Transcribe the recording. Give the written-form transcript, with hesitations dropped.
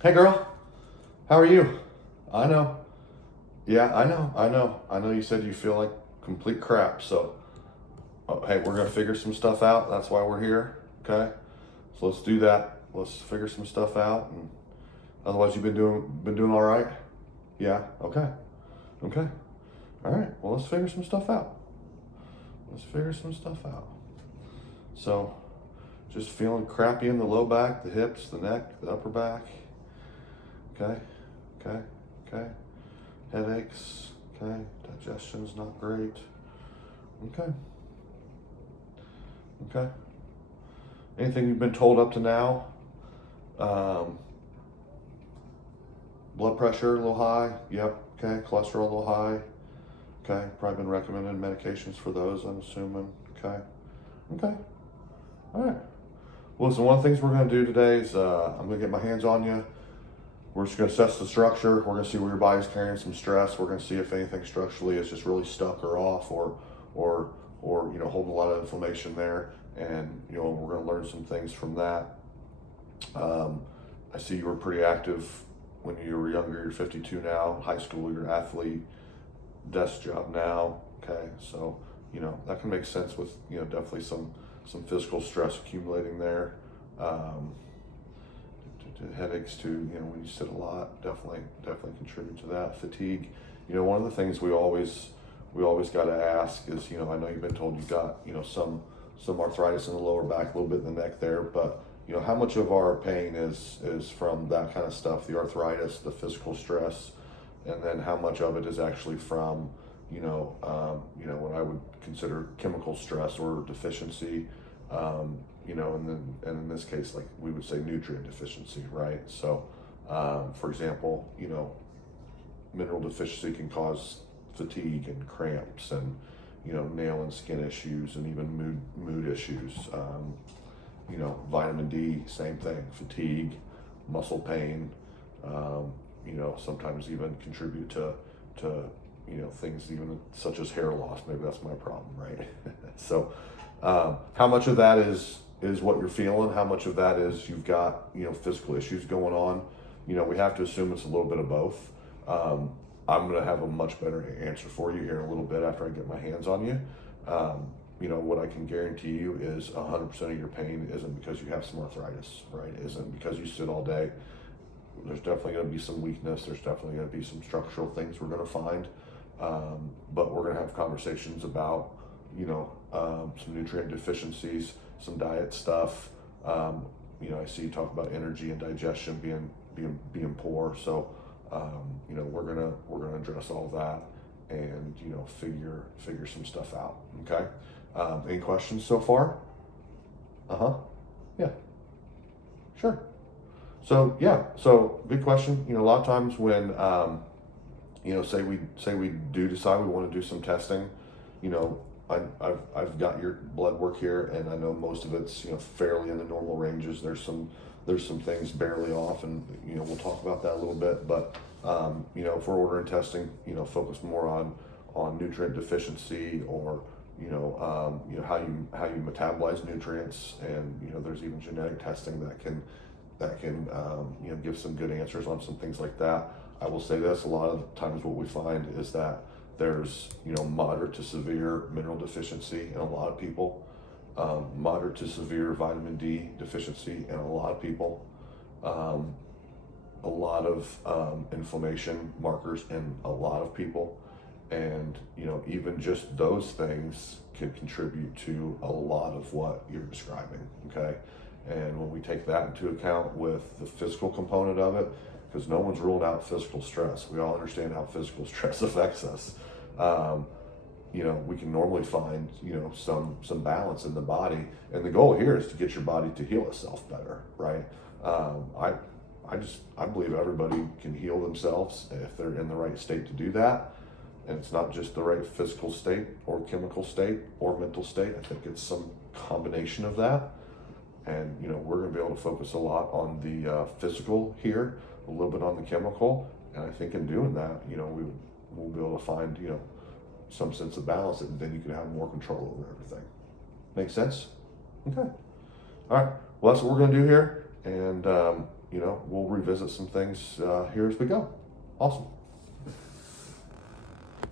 Hey girl, how are you? I know. Yeah, I know you said you feel like complete crap, so hey, we're gonna figure some stuff out. That's why we're here. Okay? So let's do that. Let's figure some stuff out and otherwise you've been doing all right? Yeah, okay. Okay. All right. Well, let's figure some stuff out. Let's figure some stuff out. So, just feeling crappy in the low back, the hips, the neck, the upper back. Okay? Okay? Okay? Headaches, okay, digestion's not great, okay, okay. Anything you've been told up to now? Um, Blood pressure a little high, yep, okay, cholesterol a little high, okay, probably been recommended medications for those, I'm assuming, okay, okay, all right. Well, listen, one of the things we're gonna do today is I'm gonna get my hands on you. We're just going to assess the structure. We're going to see where your body's carrying some stress. We're going to see if anything structurally is just really stuck or off, or holding a lot of inflammation there. And we're going to learn some things from that. I see you were pretty active when you were younger. You're 52 now. High school, you're an athlete. Desk job now. Okay, so that can make sense with definitely some physical stress accumulating there. Um, Headaches too, when you sit a lot, definitely contribute to that. Fatigue, one of the things we always got to ask is, I know you've been told you've got, some arthritis in the lower back, a little bit in the neck there, but how much of our pain is from that kind of stuff, the arthritis, the physical stress, and then how much of it is actually from, what I would consider chemical stress or deficiency, and in this case, like we would say nutrient deficiency, right? So, for example, mineral deficiency can cause fatigue and cramps and, nail and skin issues and even mood issues. Vitamin D, same thing, fatigue, muscle pain, sometimes even contribute to things even such as hair loss. Maybe that's my problem, right? So, how much of that is what you're feeling? How much of that is you've got physical issues going on? We have to assume it's a little bit of both. I'm going to have a much better answer for you here in a little bit after I get my hands on you. What I can guarantee you is 100% of your pain isn't because you have some arthritis, right? Isn't because you sit all day. There's definitely going to be some weakness. There's definitely going to be some structural things we're going to find. But we're going to have conversations about, some nutrient deficiencies, some diet stuff. I see you talk about energy and digestion being poor. So, we're gonna address all that and figure some stuff out. Okay. Any questions so far? Uh huh. Yeah. Sure. So yeah. So good question. A lot of times when say we do decide we want to do some testing, you know, I've got your blood work here, and I know most of it's fairly in the normal ranges. There's some things barely off, and we'll talk about that a little bit. But if we're ordering testing, focus more on nutrient deficiency or how you metabolize nutrients, and there's even genetic testing that can give some good answers on some things like that. I will say this: a lot of times, what we find is that there's moderate to severe mineral deficiency in a lot of people, moderate to severe vitamin D deficiency in a lot of people, a lot of inflammation markers in a lot of people, and even just those things can contribute to a lot of what you're describing. Okay, and when we take that into account with the physical component of it, because no one's ruled out physical stress. We all understand how physical stress affects us. Um, we can normally find, some balance in the body, and the goal here is to get your body to heal itself better, right? I believe everybody can heal themselves if they're in the right state to do that, and it's not just the right physical state or chemical state or mental state. I think it's some combination of that, and we're going to be able to focus a lot on the physical here, a little bit on the chemical, and I think in doing that, we'll be able to find some sense of balance, and then you can have more control over everything. Make sense? Okay. All right. Well, that's what we're going to do here. and we'll revisit some things here as we go. Awesome.